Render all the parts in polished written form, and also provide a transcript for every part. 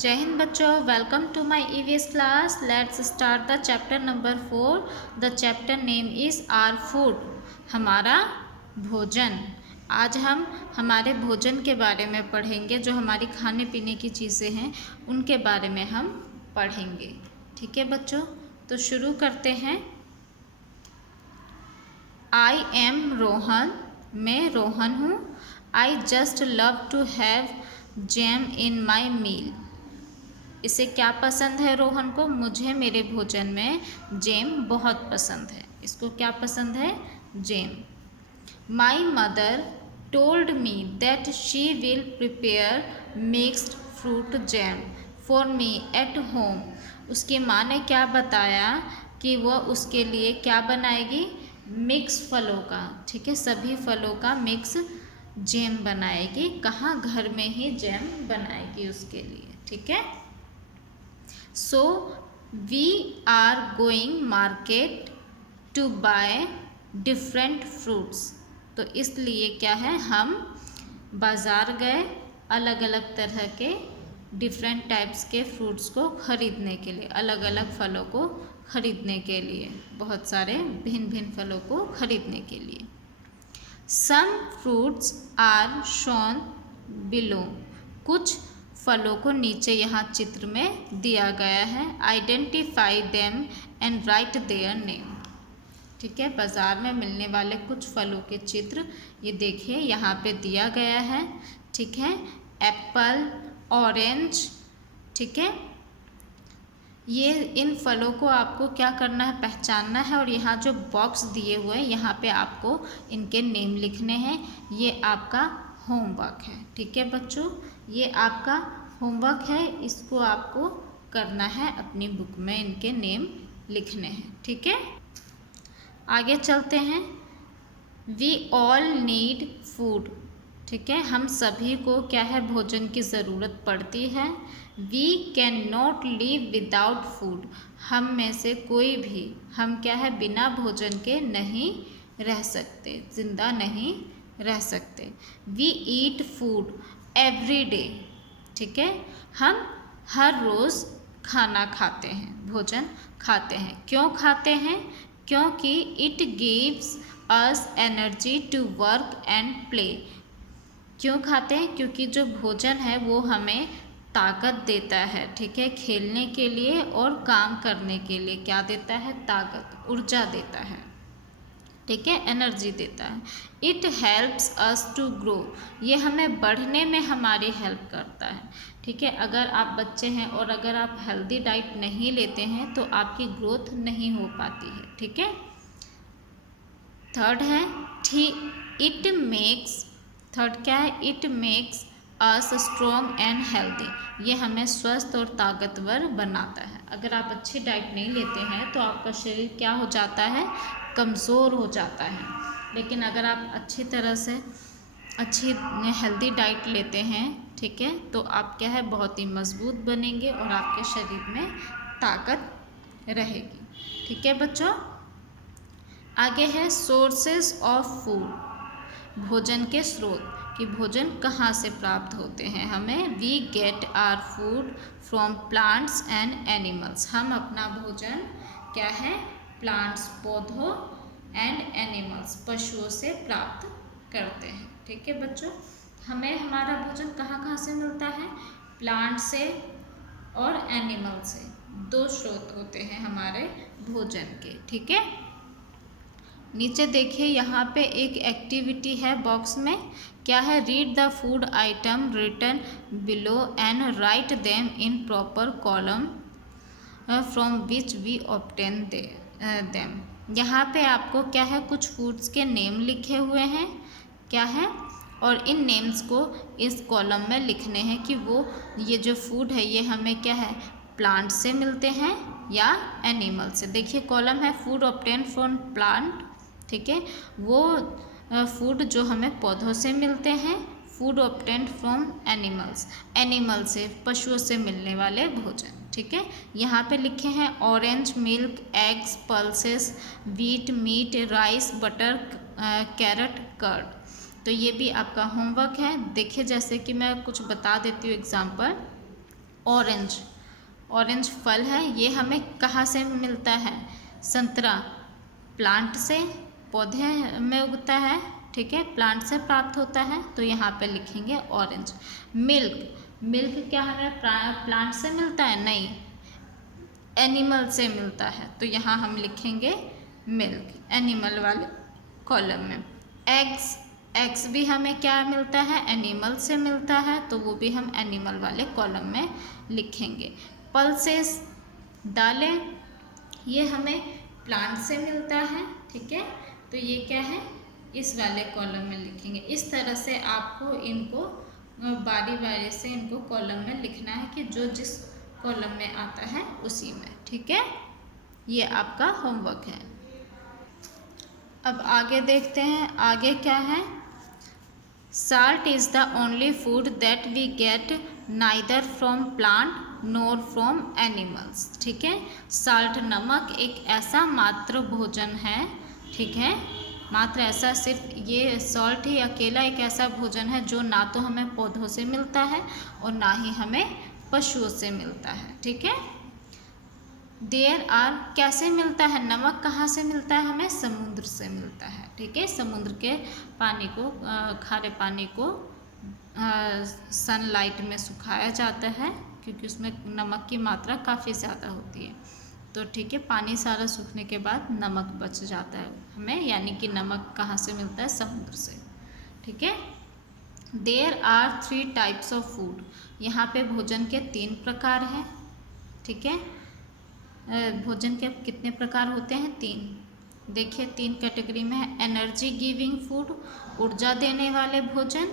जय हिंद बच्चों, welcome to my EVS class. Let's start the chapter number 4। The chapter name is our food, हमारा भोजन। आज हम हमारे भोजन के बारे में पढ़ेंगे। जो हमारी खाने पीने की चीज़ें हैं उनके बारे में हम पढ़ेंगे। ठीक है बच्चों, तो शुरू करते हैं। आई एम रोहन, मैं रोहन हूँ। I just love to have jam in my meal. इसे क्या पसंद है रोहन को? मुझे मेरे भोजन में जैम बहुत पसंद है। इसको क्या पसंद है? Jam. My mother told me that she will prepare mixed fruit jam for me at home. उसकी माँ ने क्या बताया कि वह उसके लिए क्या बनाएगी? मिक्स फलों का, ठीक है, सभी फलों का मिक्स जैम बनाएगी। कहाँ? घर में ही जैम बनाएगी उसके लिए, ठीक है। So we are going market to buy different fruits। तो इसलिए क्या है, हम बाज़ार गए अलग अलग तरह के डिफरेंट टाइप्स के फ्रूट्स को ख़रीदने के लिए, अलग अलग फलों को ख़रीदने के लिए, बहुत सारे भिन्न भिन्न फलों को ख़रीदने के लिए। Some fruits are shown below। कुछ फलों को नीचे यहाँ चित्र में दिया गया है। Identify them and right their name. ठीक है, बाज़ार में मिलने वाले कुछ फलों के चित्र ये देखिए यहाँ पे दिया गया है। ठीक है, एप्पल, ऑरेंज, ठीक है। ये इन फलों को आपको क्या करना है? पहचानना है। और यहाँ जो बॉक्स दिए हुए हैं यहाँ पे आपको इनके नेम लिखने हैं। ये आपका होमवर्क है। ठीक है बच्चों, ये आपका होमवर्क है, इसको आपको करना है, अपनी बुक में इनके नेम लिखने हैं। ठीक है, आगे चलते हैं। We all need food. ठीक है, हम सभी को क्या है? भोजन की ज़रूरत पड़ती है। We can not live without food. हम में से कोई भी, हम क्या है? बिना भोजन के नहीं रह सकते, जिंदा नहीं रह सकते। We eat food every day. ठीक है, हम हर रोज़ खाना खाते हैं, भोजन खाते हैं। क्यों खाते हैं? क्योंकि it gives us energy to work and play. क्यों खाते हैं? क्योंकि जो भोजन है वो हमें ताकत देता है। ठीक है, खेलने के लिए और काम करने के लिए क्या देता है? ताकत, ऊर्जा देता है। ठीक है, एनर्जी देता है। It helps us to grow. ये हमें बढ़ने में हमारी हेल्प करता है। ठीक है, अगर आप बच्चे हैं और अगर आप हेल्दी डाइट नहीं लेते हैं तो आपकी ग्रोथ नहीं हो पाती है। ठीक है, थर्ड है इट मेक्स, थर्ड क्या है? It makes us strong and healthy. ये हमें स्वस्थ और ताकतवर बनाता है। अगर आप अच्छी डाइट नहीं लेते हैं तो आपका शरीर क्या हो जाता है? कमज़ोर हो जाता है। लेकिन अगर आप अच्छी तरह से अच्छी हेल्दी डाइट लेते हैं, ठीक है, तो आप क्या है? बहुत ही मजबूत बनेंगे और आपके शरीर में ताकत रहेगी। ठीक है बच्चों, आगे है सोर्सेस ऑफ फूड। भोजन के स्रोत, कि भोजन कहाँ से प्राप्त होते हैं हमें। We get our food from plants and animals. हम अपना भोजन क्या है? प्लांट्स, पौधों, एंड एनिमल्स, पशुओं से प्राप्त करते हैं। ठीक है बच्चों, हमें हमारा भोजन कहाँ कहाँ से मिलता है? प्लांट से और एनिमल से। दो स्रोत होते हैं हमारे भोजन के। ठीक है, नीचे देखिए यहाँ पे एक एक्टिविटी है बॉक्स में। क्या है? Read the food item written below and write them in proper column from which we obtain them. यहाँ पे आपको क्या है? कुछ फूड्स के नेम लिखे हुए हैं, क्या है? और इन नेम्स को इस कॉलम में लिखने हैं कि वो ये जो फूड है ये हमें क्या है? प्लांट से मिलते हैं या एनिमल से। देखिए कॉलम है फूड ऑब्टेन फ्रॉम प्लांट। ठीक है, वो फूड जो हमें पौधों से मिलते हैं। Food obtained from animals, animal से, पशुओं से मिलने वाले भोजन। ठीक है, यहाँ पे लिखे हैं orange, milk, eggs, pulses, wheat, meat, rice, butter, carrot, curd. तो ये भी आपका होमवर्क है। देखिए जैसे कि मैं कुछ बता देती हूँ एग्जाम्पल। ऑरेंज, ऑरेंज फल है, ये हमें कहाँ से मिलता है? संतरा प्लांट से, पौधे में उगता है, ठीक है, प्लांट से प्राप्त होता है, तो यहाँ पे लिखेंगे ऑरेंज। मिल्क, मिल्क क्या हमें प्लांट से मिलता है? नहीं, एनिमल से मिलता है, तो यहाँ हम लिखेंगे मिल्क, एनिमल वाले कॉलम में। एग्स, एग्स भी हमें क्या मिलता है? एनिमल से मिलता है, तो वो भी हम एनिमल वाले कॉलम में लिखेंगे। पल्सेस, दालें, ये हमें प्लांट से मिलता है, ठीक है, तो ये क्या है? इस वाले कॉलम में लिखेंगे। इस तरह से आपको इनको बारी बारी से इनको कॉलम में लिखना है कि जो जिस कॉलम में आता है उसी में, ठीक है, ये आपका होमवर्क है। अब आगे देखते हैं, आगे क्या है? Salt is the only food that we get neither from plant nor from animals, ठीक है। साल्ट, नमक एक ऐसा मात्र भोजन है, ठीक है, मात्र ऐसा, सिर्फ ये सॉल्ट ही अकेला एक ऐसा भोजन है जो ना तो हमें पौधों से मिलता है और ना ही हमें पशुओं से मिलता है, ठीक है। देयर आर, कैसे मिलता है? नमक कहाँ से मिलता है हमें? समुद्र से मिलता है, ठीक है। समुद्र के पानी को, खारे पानी को सनलाइट में सुखाया जाता है क्योंकि उसमें नमक की मात्रा काफ़ी ज़्यादा होती है, तो ठीक है, पानी सारा सूखने के बाद नमक बच जाता है हमें, यानी कि नमक कहाँ से मिलता है? समुद्र से, ठीक है। There are 3 types of food, यहाँ पे भोजन के 3 प्रकार हैं, ठीक है। भोजन के कितने प्रकार होते हैं? 3। देखिए 3 कैटेगरी में है। एनर्जी गिविंग फूड, ऊर्जा देने वाले भोजन।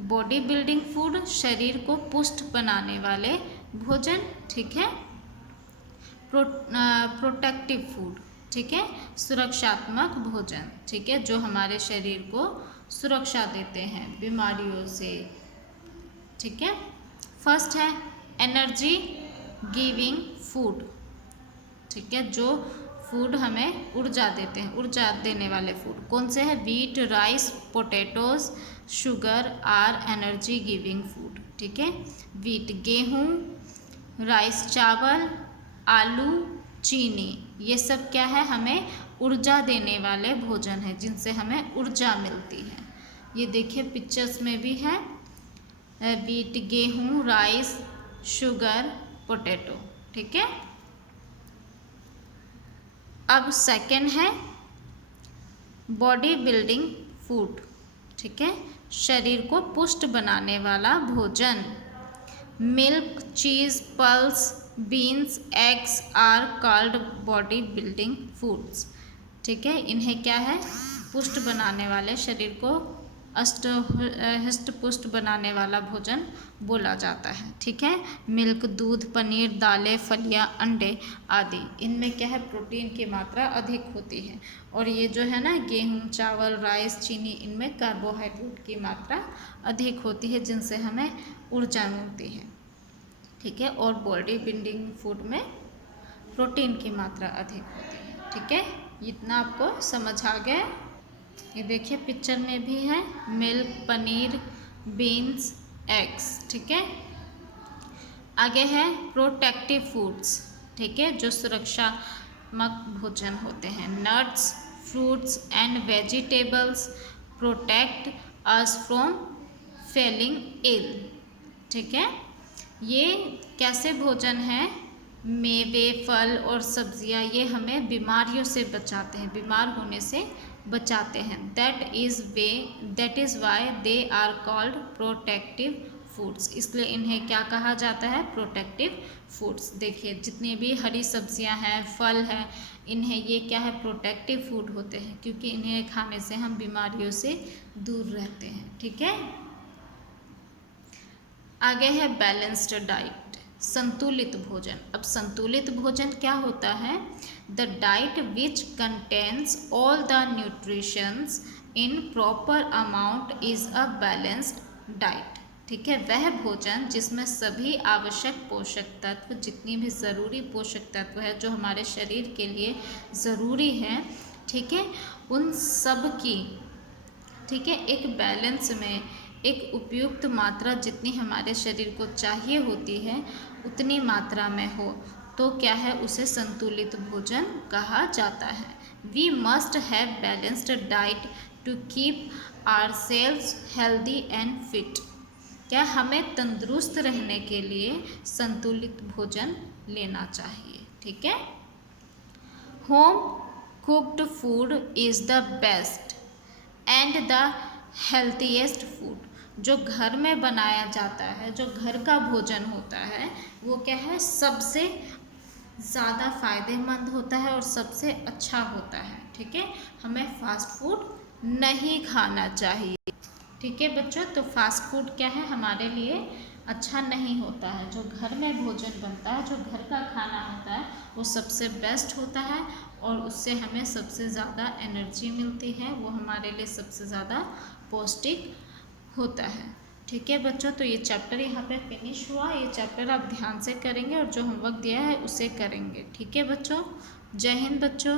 बॉडी बिल्डिंग फूड, शरीर को पुष्ट बनाने वाले भोजन, ठीक है। प्रोटेक्टिव फूड, ठीक है, सुरक्षात्मक भोजन, ठीक है, जो हमारे शरीर को सुरक्षा देते हैं बीमारियों से, ठीक है। फर्स्ट है एनर्जी गिविंग फूड, ठीक है, जो फूड हमें ऊर्जा देते हैं, ऊर्जा देने वाले फूड कौन से हैं? Wheat, rice, potatoes, sugar are energy giving food, ठीक है। व्हीट गेहूँ, राइस चावल, आलू, चीनी, ये सब क्या है? हमें ऊर्जा देने वाले भोजन है जिनसे हमें ऊर्जा मिलती है। ये देखिए पिक्चर्स में भी है, व्हीट गेहूँ, राइस, शुगर, पोटैटो, ठीक है। अब सेकंड है बॉडी बिल्डिंग फूड, ठीक है, शरीर को पुष्ट बनाने वाला भोजन। Milk, cheese, pulse, beans, eggs are called body building foods, ठीक है, इन्हें क्या है? पुष्ट बनाने वाले, शरीर को हष्ट पुष्ट बनाने वाला भोजन बोला जाता है, ठीक है। मिल्क, दूध, पनीर, दालें, फलियां, अंडे आदि, इनमें क्या है? प्रोटीन की मात्रा अधिक होती है। और ये जो है ना गेहूँ, चावल, राइस, चीनी, इनमें कार्बोहाइड्रेट की मात्रा अधिक होती है जिनसे हमें ऊर्जा मिलती है, ठीक है। और बॉडी बिल्डिंग फूड में प्रोटीन की मात्रा अधिक होती है, ठीक है। इतना आपको समझ आ गया? ये देखिए पिक्चर में भी है मिल्क, पनीर, बीन्स, एग्स, ठीक है। आगे है प्रोटेक्टिव फूड्स, ठीक है, जो सुरक्षात्मक भोजन होते हैं। Nuts, fruits and vegetables protect us from falling ill, ठीक है। ये कैसे भोजन है? मेवे, फल और सब्जियां, ये हमें बीमारियों से बचाते हैं, बीमार होने से बचाते हैं। That is why they are called protective foods, इसलिए इन्हें क्या कहा जाता है? Protective foods. देखिए जितनी भी हरी सब्जियां हैं, फल हैं, इन्हें ये क्या है? प्रोटेक्टिव फूड होते हैं क्योंकि इन्हें खाने से हम बीमारियों से दूर रहते हैं, ठीक है। आगे है बैलेंस्ड डाइट, संतुलित भोजन। अब संतुलित भोजन क्या होता है? The diet which contains all the nutritions in proper amount is a balanced diet, ठीक है। वह भोजन जिसमें सभी आवश्यक पोषक तत्व, जितनी भी ज़रूरी पोषक तत्व है जो हमारे शरीर के लिए ज़रूरी है, ठीक है, उन सब की, ठीक है, एक बैलेंस में, एक उपयुक्त मात्रा जितनी हमारे शरीर को चाहिए होती है उतनी मात्रा में हो तो क्या है, उसे संतुलित भोजन कहा जाता है। We must have balanced diet to keep ourselves healthy and fit. क्या हमें तंदुरुस्त रहने के लिए संतुलित भोजन लेना चाहिए। ठीक है। Home cooked food is the best and the healthiest food. जो घर में बनाया जाता है, जो घर का भोजन होता है, वो क्या है, सबसे ज़्यादा फ़ायदेमंद होता है और सबसे अच्छा होता है। ठीक है। हमें फास्ट फूड नहीं खाना चाहिए। ठीक है बच्चों, तो फास्ट फूड क्या है, हमारे लिए अच्छा नहीं होता है। जो घर में भोजन बनता है, जो घर का खाना होता है, वो सबसे बेस्ट होता है और उससे हमें सबसे ज़्यादा एनर्जी मिलती है, वो हमारे लिए सबसे ज़्यादा पौष्टिक होता है। ठीक है बच्चों, तो ये चैप्टर यहाँ पे फिनिश हुआ। ये चैप्टर आप ध्यान से करेंगे और जो होमवर्क दिया है उसे करेंगे। ठीक है बच्चों, जय हिंद बच्चों।